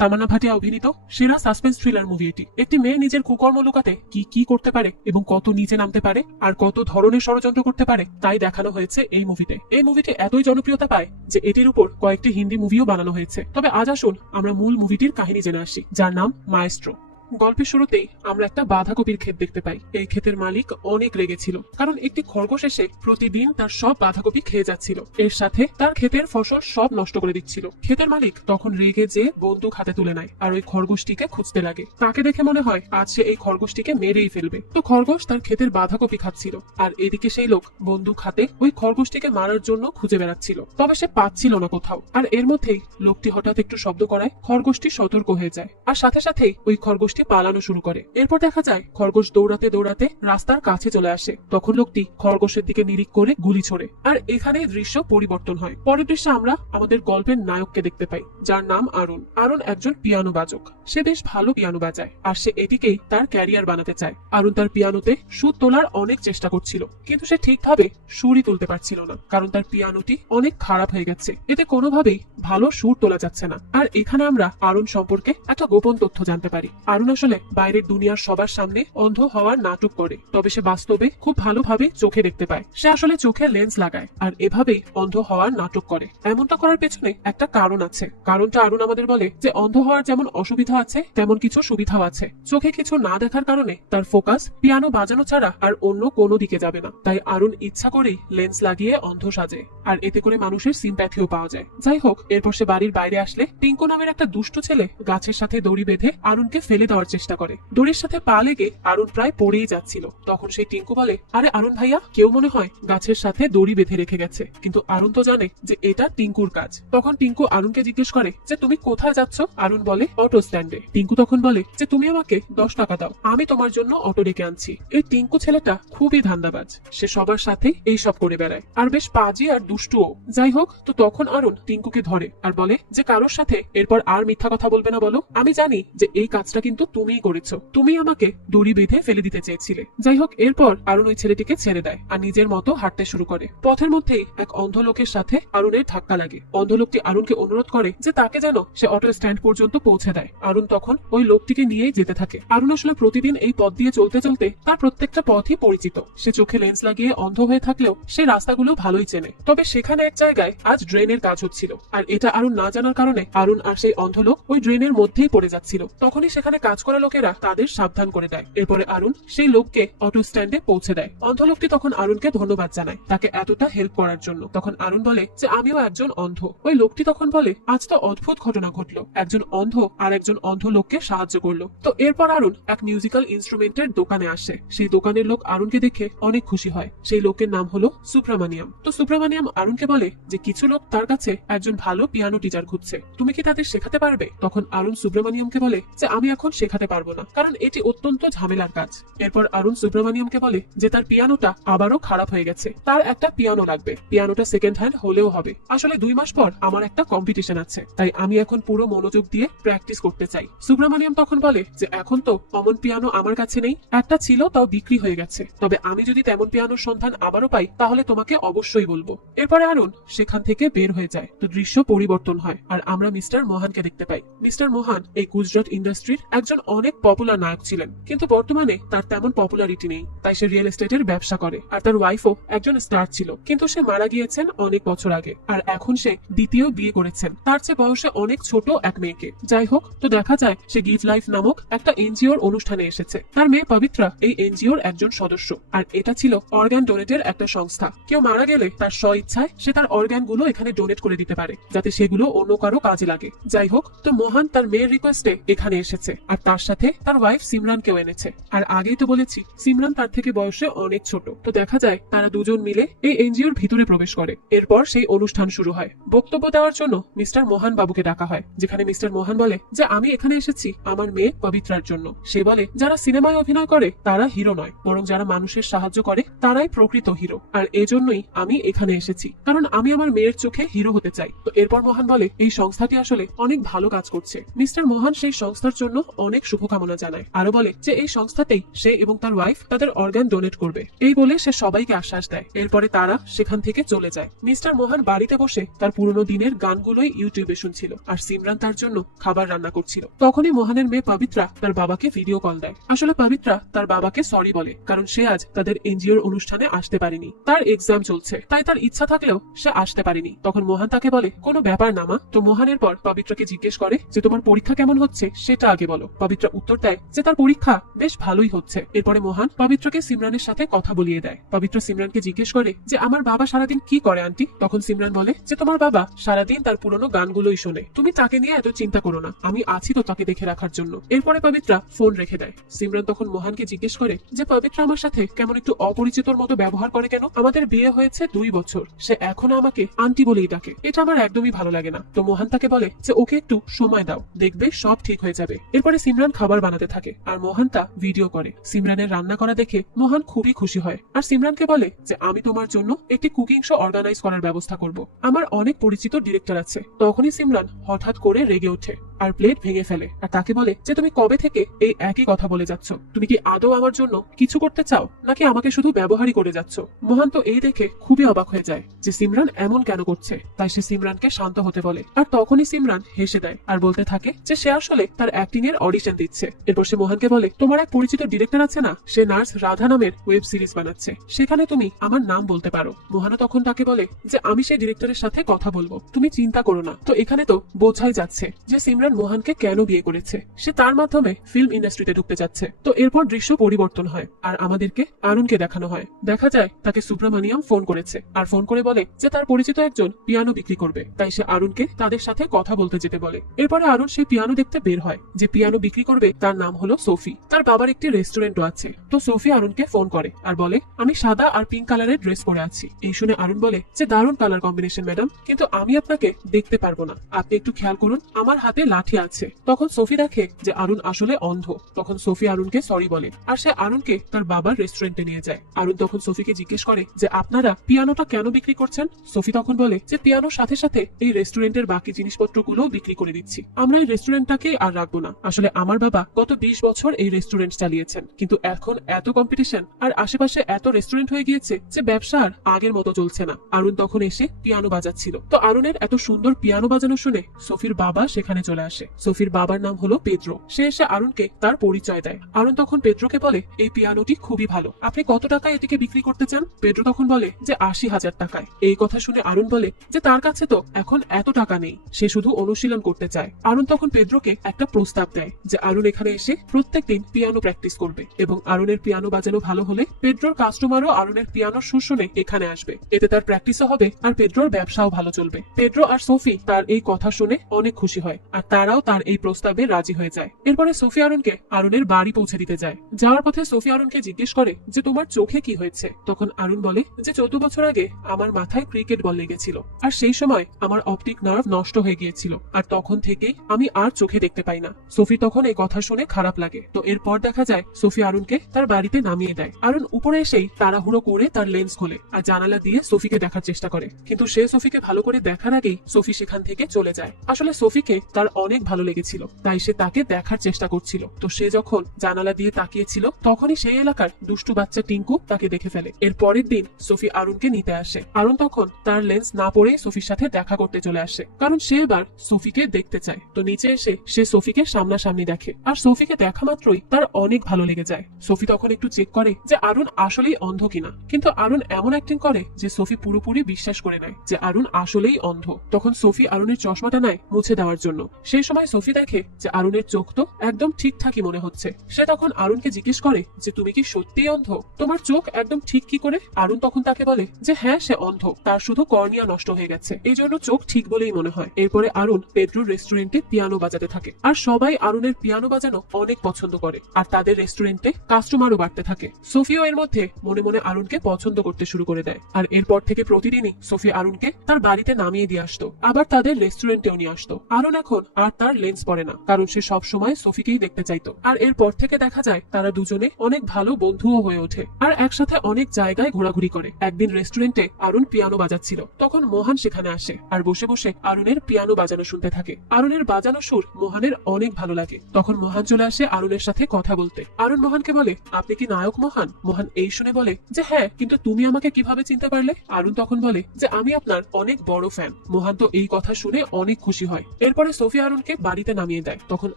তামান্না ভাটিয়া অভিনীত সেরা suspense thriller movie এটি। একটি মেয়ে নিজের কুকর্ম লুকাতে কি কি করতে পারে এবং কত নিচে নামতে পারে আর কত ধরনের ষড়যন্ত্র করতে পারে তাই দেখানো হয়েছে এই মুভিতে। এই মুভিটি এতই জনপ্রিয়তা পায় যে এটির উপর কয়েকটি হিন্দি মুভিও বানানো হয়েছে। তবে আজ আসুন আমরা মূল মুভিটির কাহিনী জেনে আসি, যার নাম মায়েস্ট্রো। গল্পের শুরুতেই আমরা একটা বাঁধাকপির ক্ষেত দেখতে পাই। এই ক্ষেতের মালিক অনেক রেগেছিল, কারণ একটি খরগোশ এসে প্রতিদিন তার সব বাঁধাকপি খেয়ে যাচ্ছিল। এর সাথে তার ক্ষেতের ফসল সব নষ্ট করে দিচ্ছিল। ক্ষেতের মালিক তখন রেগে যে বন্দুক হাতে তুলে নেয় আর ওই খরগোশটিকে খুঁজতে লাগে। তাকে দেখে মনে হয় আজ সে এই খরগোশটিকে মেরেই ফেলবে। তো খরগোশ তার ক্ষেতের বাঁধাকপি খাচ্ছিল, আর এদিকে সেই লোক বন্দুক হাতে ওই খরগোশটিকে মারার জন্য খুঁজে বেড়াচ্ছিল। তবে সে পাচ্ছিল না কোথাও। আর এর মধ্যেই লোকটি হঠাৎ একটু শব্দ করায় খরগোশটি সতর্ক হয়ে যায়, আর সাথে সাথেই ওই খরগোশ পালানো শুরু করে। এরপর দেখা যায় খরগোশ দৌড়াতে দৌড়াতে রাস্তার কাছে চলে আসে। তখন লোকটি খরগোশের দিকে নিরিখ করে গুলি ছোড়ে, আর এখানে দৃশ্য পরিবর্তন হয়। পরের দৃশ্যে আমরা আমাদের গল্পের নায়ককে দেখতে পাই, যার নাম আরুণ। আরুণ একজন পিয়ানো বাজক। সে বেশ ভালো পিয়ানো বাজায়, আর সে এটিকেই তার ক্যারিয়ার বানাতে চায়। আরুণ তার পিয়ানোতে সুর তোলার অনেক চেষ্টা করছিল, কিন্তু সে ঠিকভাবে সুরই তুলতে পারছিল না, কারণ তার পিয়ানোটি অনেক খারাপ হয়ে গেছে। এতে কোনোভাবেই ভালো সুর তোলা যাচ্ছে না। আর এখানে আমরা আরুণ সম্পর্কে একটা গোপন তথ্য জানতে পারি। আরুণ আসলে বাইরের দুনিয়ার সবার সামনে অন্ধ হওয়ার নাটক করে, তবে সে বাস্তবে খুব ভালোভাবে চোখে দেখতে পায়। সে আসলে চোখে লেন্স লাগায় আর এভাবেই অন্ধ হওয়ার নাটক করে। এমনটা করার পেছনে একটা কারণ আছে। কারণটা আরুণ আমাদের বলে যে অন্ধ হওয়ার যেমন অসুবিধা আছে তেমন কিছু সুবিধাও আছে। চোখে কিছু না দেখার কারণে তার ফোকাস পিয়ানো বাজানো ছাড়া আর অন্য কোনো দিকে যাবে না। তাই আরুণ ইচ্ছা করেই লেন্স লাগিয়ে অন্ধ সাজে, আর এতে করে মানুষের সিম্প্যাথিও পাওয়া যায়। যাই হোক, এরপর সে বাড়ির বাইরে আসলে টিঙ্কু নামের একটা দুষ্ট ছেলে গাছের সাথে দড়ি বেঁধে আরুণকে ফেলে দেওয়ার চেষ্টা করে। দড়ির সাথে পা লেগে আরুণ প্রায় পড়েই যাচ্ছিল। তখন সেই টিঙ্কু বলে, আরে আরুণ ভাইয়া, কেউ মনে হয় গাছের সাথে দড়ি বেঁধে রেখে গেছে। কিন্তু আরুণ তো জানে যে এটা টিঙ্কুর কাজ। তখন টিঙ্কু আরুণকে জিজ্ঞেস করে যে তুমি কোথায় যাচ্ছ। আরুণ বলে অটো স্ট্যান্ডে। টিঙ্কু তখন বলে যে তুমি আমাকে 10 টাকা দাও, আমি তোমার জন্য অটো ডেকে আনছি। এই টিঙ্কু ছেলেটা খুবই ধান্দাবাজ। সে সবার সাথে এই সব করে বেড়ায়, আর বেশ পাজি আর দুষ্টুও। যাই হোক, তো তখন আরুণ টিঙ্কুকে ধরে আর বলে যে কারোর সাথে এরপর আর মিথ্যা কথা বলবে না বলো। আমি জানি যে এই কাজটা কিন্তু তুমিই করেছো, তুমি আমাকে দড়ি বেঁধে ফেলে দিতে চেয়েছিলে। যাই হোক, এরপর আরুণ ওই ছেলেটিকে ছেড়ে দেয় আর নিজের মতো হাঁটতে শুরু করে। পথের মধ্যেই এক অন্ধ লোকের সাথে আরুণের ধাক্কা লাগে। অন্ধ লোকটি আরুণকে অনুরোধ করে যে তাকে যেন সে অটো স্ট্যান্ড পর্যন্ত পৌঁছে দেয়। আরুণ তখন ওই লোকটিকে নিয়েই যেতে থাকে। আরুণ আসলে প্রতিদিন এই পথ দিয়ে চলতে চলতে তার প্রত্যেকটা পথই পরিচিত। সে চোখে লেন্স লাগিয়ে অন্ধ হয়ে থাকলেও সে রাস্তাগুলো ভালোই চেনে। তবে সেখানে এক জায়গায় আজ ড্রেনের কাজ হচ্ছিল, আর এটা আরুণ না জানার কারণে আরুণ আর সেই অন্ধ লোক ওই ড্রেনের মধ্যেই পড়ে যাচ্ছিল। তখনই সেখানে কাজ করা লোকেরা তাদের সাবধান করে দেয়। এরপরে আরুণ সেই লোককে অটো স্ট্যান্ডে পৌঁছে দেয়। অন্ধ লোকটি তখন আরুণকে ধন্যবাদ জানায় তাকে এতটা হেল্প করার জন্য। তখন আরুণ বলে যে আমিও একজন অন্ধ। ওই লোকটি তখন বলে আজ তো অদ্ভুত ঘটনা ঘটলো, একজন অন্ধ আর একজন অন্ধ লোককে সাহায্য করলো। তো এরপর আরুণ এক মিউজিক্যাল ইনস্ট্রুমেন্টের দোকানে আসে। সেই দোকানের লোক আরুণকে দেখে অনেক খুশি হয়। সেই লোকের নাম হলো সুব্রামানিয়াম। তো সুব্রামানিয়াম আরুণকে বলে যে কিছু লোক তার কাছে একজন ভালো পিয়ানো টিচার খুঁজছে, তুমি কি তাদের শেখাতে পারবে? তখন আরুণ সুব্রামানিয়ামকে বলে যে আমি এখন শেখাতে পারবো না, কারণ এটি অত্যন্ত ঝামেলার কাজ। এরপর আরুণ সুব্রামানিয়ামকে বলে যে তার পিয়ানোটা আবারও খারাপ হয়ে গেছে, তার একটা পিয়ানো লাগবে। পিয়ানোটা সেকেন্ড হ্যান্ড হলেও হবে। আসলে 2 মাস পর আমার একটা কম্পিটিশন আছে, তাই আমি এখন পুরো মনোযোগ দিয়ে প্র্যাকটিস করতে চাই। সুব্রামানিয়াম তখন বলে যে এখন তো অমন পিয়ানো আমার কাছে নেই, একটা ছিল তাও বিক্রি হয়ে গেছে। তবে আমি যদি তেমন পিয়ানোর সন্ধান আবারও পাই তাহলে তোমাকে অবশ্যই বলবো। এরপরে আরুণ সেখান থেকে বের হয়ে যায়। তো দৃশ্য পরিবর্তন হয় আর আমরা মিস্টার মোহনকে দেখতে পাই। মিস্টার মোহন এই গুজরাট ইন্ডাস্ট্রির একজন অনেক পপুলার নায়ক ছিলেন, কিন্তু বর্তমানে তার তেমন পপুলারিটি নেই। তাই সে রিয়েল এস্টেটের ব্যবসা করে, আর তার ওয়াইফও একজন স্টার ছিল, কিন্তু সে মারা গিয়েছেন অনেক বছর আগে। আর এখন সে দ্বিতীয় বিয়ে করেছেন, তার চেয়ে বয়সে অনেক ছোট এক মেয়েকে। যাই হোক, তো দেখা যায় সে গিভ লাইফ নামক একটা এনজিওর অনুষ্ঠানে এসেছে। তার মেয়ে পবিত্রা এই এনজিওর একজন সদস্য, আর এটা ছিল অর্গান ডোনেটের একটা সংস্থা। কেউ মারা গেলে তার স্ব ইচ্ছায় সে তার অর্গান গুলো এখানে ডোনেট করে দিতে পারে, যাতে সেগুলো অন্য কারো কাজে লাগে। যাই হোক, তো মোহন তার মেয়ের রিকোয়েস্টে এখানে এসেছে, আর তার সাথে তার ওয়াইফ সিমরানকেও এনেছে। আর আগেই তো বলেছি সিমরান তার থেকে বয়সে অনেক ছোট। তো দেখা যায় তারা দুজন মিলে এই এনজিওর ভিতরে প্রবেশ করে। এরপর সেই অনুষ্ঠান শুরু হয়। বক্তব্য দেওয়ার জন্য মিস্টার মোহন বাবুকে ডাকা হয়, যেখানে মিস্টার মোহন বলে যে আমি এখানে এসেছি আমার মেয়ে পবিত্রার জন্য। সে বলে যারা সিনেমায় অভিনয় করে তারা হিরো নয়, বরং যারা মানুষের সাহায্য করে তারাই প্রকৃত হিরো। আর এজন্যই আমি এখানে এসেছি, কারণ আমি আমার মেয়ের চোখে হিরো হতে চাই। তো এরপর মোহন বলে এই সংস্থাটি আসলে অনেক ভালো কাজ করছে। মিস্টার মোহন সেই সংস্থার জন্য অনেক শুভকামনা জানায়। আরো বলে যে এই সংস্থাতেই সে এবং তার ওয়াইফ তাদের অর্গান ডোনেট করবে। এই বলে সে সবাইকে আশ্বাস দেয়। এরপরে তারা সেখান থেকে চলে যায়। মিস্টার মোহন বাড়িতে বসে তার পুরনো দিনের গানগুলোই ইউটিউবে শুনছিল, আর সিমরান তার জন্য খাবার রান্না করছিল। তখনই মোহনের মেয়ে পবিত্রা তার বাবাকে ভিডিও কল দেয়। আসলে পবিত্রা তার বাবাকে সরি বলে, কারণ সে আজ তাদের এনজিওর অনুষ্ঠানে আসতে পারেনি। তার এক্সাম চলছে, তাই তার ইচ্ছা থাকলেও সে আসতে পারেনি। তখন মোহন তাকে বলে, কোনো ব্যাপার না মা। তো মোহনের পর পবিত্রাকে জিজ্ঞেস করে যে তোমার পরীক্ষা কেমন হচ্ছে সেটা আগে বলো। পবিত্রা উত্তর দেয় যে তার পরীক্ষা বেশ ভালোই হচ্ছে। এরপরে মোহন পবিত্রাকে সিমরানের সাথে কথা বলিয়ে দেয়। পবিত্রা সিমরানকে জিজ্ঞেস করে যে আমার বাবা সারাদিন কি করে আন্টি? তখন সিমরান বলে যে তোমার বাবা সারাদিন তার পুরনো গানগুলোই শোনে, তুমি তাকে নিয়ে এত চিন্তা করো না, আমি আছি তো তাকে দেখে রাখার জন্য। এরপরে পবিত্রা ফোন রেখে দেয়। সিমরান তখন মোহনকে জিজ্ঞেস করে যে পবিত্রা আমার সাথে কেমন একটু অপরিচিতর মতো ব্যবহার করে কেন? আমাদের বিয়ে হয়েছে 2 বছর, সে এখনো আমাকে আন্টি বলেই ডাকে, এটা আমার একদমই ভালো লাগে না। তো মোহন তাকে বলে যে ওকে একটু সময় দাও, দেখবে সব ঠিক হয়ে যাবে। এরপরে সিমরান খাবার বানাতে থাকে আর মোহন তা ভিডিও করে। সিমরানের রান্না করা দেখে মোহন খুবই খুশি হয় আর সিমরানকে বলে যে আমি তোমার জন্য একটি কুকিং শো অর্গানাইজ করার ব্যবস্থা করব, আমার অনেক পরিচিত ডিরেক্টর আছে। তখনই সিমরান হঠাৎ করে রেগে ওঠে আর প্লেট ভেঙে ফেলে আর তাকে বলে যে তুমি কবে থেকে এই একই কথা বলে যাচ্ছ? তুমি কি আদৌ আমার জন্য কিছু করতে চাও, নাকি আমাকে শুধু ব্যবহারই করে যাচ্ছ? মোহন তো এই দেখে খুবই অবাক হয়ে যায় যে সিমরান এমন কেন করছে। তাই সে সিমরানকে শান্ত হতে বলে আর তখনই সিমরান হেসে দেয় আর বলতে থাকে যে সে আসলে তার অ্যাক্টিং এর অডিশন দিচ্ছে। এরপর সে মোহনকে বলে, তোমার এক পরিচিত ডিরেক্টর আছে না, সে নার্স রাধা নামের ওয়েব সিরিজ বানাচ্ছে, সেখানে তুমি আমার নাম বলতে পারো। মোহনও তখন তাকে বলে যে আমি সেই ডিরেক্টরের সাথে কথা বলবো, তুমি চিন্তা করো না। তো এখানে তো বোঝাই যাচ্ছে যে সিমরান মোহনকে কেন বিয়ে করেছে, সে তার মাধ্যমে ফিল্ম ইন্ডাস্ট্রিতে ঢুকতে যাচ্ছে। তো এরপর দৃশ্য পরিবর্তন হয় আর আমাদেরকে আরুনকে দেখানো হয়। দেখা যায় তাকে সুব্রমণিয়াম ফোন করেছে আর ফোন করে বলে যে তার পরিচিত একজন পিয়ানো বিক্রি করবে, তাই সে আরুনকে তাদের সাথে কথা বলতে যেতে বলে। এরপরে আরুন সেই পিয়ানো দেখতে বের হয়। যে পিয়ানো বিক্রি করবে তার নাম হলো সোফি, তার বাবার একটি রেস্টুরেন্টও আছে। তো সোফি আরুনকে ফোন করে আর বলে আমি সাদা আর পিঙ্ক কালারের ড্রেস পরে আছি। এই শুনে আরুন বলে যে দারুণ কালার কম্বিনেশন ম্যাডাম, কিন্তু আমি আপনাকে দেখতে পারবো না, আপনি একটু খেয়াল করুন, আমার হাতে লাঠি আছে। তখন সোফি দেখে যে আরুন আসলে অন্ধ। তখন সোফি আরুনকে সরি বলে আর সে আরুনকে তার বাবার রেস্টুরেন্টে নিয়ে যায়। আরুন তখন সোফিকে জিজ্ঞেস করে যে আপনারা পিয়ানোটা কেন বিক্রি করছেন? সোফি তখন বলে যে পিয়ানোর সাথে সাথে এই রেস্টুরেন্টের বাকি জিনিসপত্রগুলো বিক্রি করে দিচ্ছি, আমরা এই রেস্টুরেন্টটাকে আর রাখবো না। আসলে আমার বাবা গত 20 বছর এই রেস্টুরেন্ট চালিয়েছেন, কিন্তু এখন এত কম্পিটিশন আর আশেপাশে এত রেস্টুরেন্ট হয়ে গিয়েছে যে ব্যবসা আর আগের মতো চলছে না। আরুন তখন এসে পিয়ানো বাজাচ্ছিল। তো আরুনের এত সুন্দর পিয়ানো বাজানো শুনে সোফির বাবা সেখানে চলে আসে। সোফির বাবার নাম হলো পেদ্রো। সে এসে আরুনকে তার পরিচয় দেয়। আরুন তখন পেদ্রোকে বলে এই পিয়ানোটি খুবই ভালো, আপনি কত টাকায় এটিকে বিক্রি করতে চান? পেদ্রো তখন বলে যে 80,000 টাকায়। এই কথা শুনে আরুন বলে যে তার কাছে তো এখন এত টাকা নেই, সে শুধু অনুশীলন করতে চায়। আরুন তখন পেদ্রোকে একটা প্রস্তাব দেয় যে আরুন এখানে এসে প্রত্যেকদিন পিয়ানো প্র্যাকটিস করবে এবং আরুনের পিয়ানো বাজানো ভালো হলে পেদ্রোর কাস্টমারও আরুনের পিয়ানোর সুর শুনে এখানে আসবে। এতে তার প্র্যাকটিসও হবে আর পেদ্রোর ব্যবসাও ভালো চলবে। পেদ্রো আর সোফি তার এই কথা শুনে অনেক খুশি হয় আর তারাও তার এই প্রস্তাবে রাজি হয়ে যায়। এরপরে সোফি আরুনকে আরুনের বাড়ি পৌঁছে দিতে যায়। যাওয়ার পথে সোফি আরুনকে জিজ্ঞেস করে যে তোমার চোখে কি হয়েছে? তখন আরুন বলে যে 14 বছর আগে আমার মাথায় ক্রিকেট বল লেগেছিল আর সেই সময় আমার অপটিক নার্ভ নষ্ট হয়ে গিয়েছিল আর তখন থেকেই আমি আর চোখে দেখতে পাই না। সোফি তখন এই কথা শুনে খারাপ লাগে। তো এরপর দেখা যায় সোফি আরুনকে তার বাড়িতে নামিয়ে দেয়। আরুন উপরে এসেই তাড়াহুড়ো করে তার লেন্স খোলে আর জানালা দিয়ে সোফিকে দেখার চেষ্টা করে, কিন্তু সে সোফিকে ভালো করে দেখার আগেই সোফি সেখান থেকে চলে যায়। আসলে সোফিকে তার অনেক ভালো লেগেছিল, তাই সে তাকে দেখার চেষ্টা করছিল। তো সে যখন জানালা দিয়ে তাকিয়েছিল তখনই সেই এলাকার দুষ্টু বাচ্চা টিঙ্কু তাকে দেখে ফেলে। এর পরের দিন সোফি আরুনকে নিতে আসে। আরুন তখন তার লেন্স না পরে সোফির সাথে দেখা করতে চলে আসে, কারণ সে এবার সোফিকে দেখতে চায়। তো নিচে এসে সে সোফিকে সামনাসামনি দেখে আর সোফিকে দেখা মাত্রই তার অনেক ভালো লেগে যায়। সোফি তখন একটু চেক করে যে আরুন আসলেই অন্ধ কিনা, কিন্তু আরুন এমন অ্যাক্টিং করে যে সোফি পুরোপুরি বিশ্বাস করে নেয় যে আরুন আসলেই অন্ধ। তখন সোফি আরুনের চশমাটা নেয় মুছে দেওয়ার জন্য। সেই সময় সোফি দেখে যে আরুনের চোখ তো একদম ঠিকঠাকই মনে হচ্ছে। সে তখন আরুনকে জিজ্ঞেস করে যে তুমি কি সত্যিই অন্ধ? তোমার চোখ একদম ঠিক কি করে? আরুন তখন তাকে বলে যে হ্যাঁ সে অন্ধ, তার শুধু কর্নিয়া নষ্ট হয়ে গেছে, এই জন্য চোখ ঠিক বলেই মনে হয়। এরপরে আরুন পেদ্রোর রেস্টুরেন্টে পিয়ানো বাজাতে থাকে আর সবাই আরুনের পিয়ানো বাজানো অনেক পছন্দ করে আর তাদের রেস্টুরেন্টে কাস্টমারও বাড়তে থাকে। সোফিও এর মধ্যে মনে মনে আরুনকে পছন্দ করতে শুরু করে দেয় আর এরপর থেকে প্রতিদিনই সোফি আরুনকে তার বাড়িতে নামিয়ে দিয়ে আসতো, আবার তাদের রেস্টুরেন্টেও নিয়ে আসতো। আরুন এখন আর তার লেন্স পরে না, কারণ সে সব সময় সোফিকেই দেখতে চাইতো। আর এরপর থেকে দেখা যায় তারা দুজনে অনেক ভালো বন্ধুও হয়ে ওঠে আর একসাথে অনেক জায়গায় ঘোরাঘুরি করে। একদিন রেস্টুরেন্টে আরুন পিয়ানো বাজাচ্ছিল, তখন মোহন সেখানে আসে আর বসে বসে আরুনের পিয়ানো বাজানো শুনতে থাকে। আরুনের বাজানো সুর মোহনের অনেক ভালো লাগে। তখন মোহন চলে আসে আরুনের সাথে কথা বলতে। আরুন মোহনকে বলে, আপনি কি নায়ক মোহন? মোহন এই শুনে বলে যে হ্যাঁ, কিন্তু তুমি আমাকে কিভাবে চিনতে পারলে? আরুন তখন বলে যে আমি আপনার অনেক বড় ফ্যান। মোহন তো এই কথা শুনে অনেক খুশি হয়। এরপরে সোফি আরুনকে বাড়িতে নামিয়ে দেয়। তখন